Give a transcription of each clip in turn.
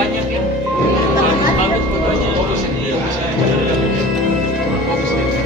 banyak ya. Bagus fotonya. Fotonya yang banyak ya. Bagus fotonya.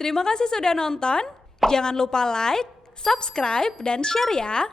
Terima kasih sudah nonton. Jangan lupa like, subscribe, dan share ya.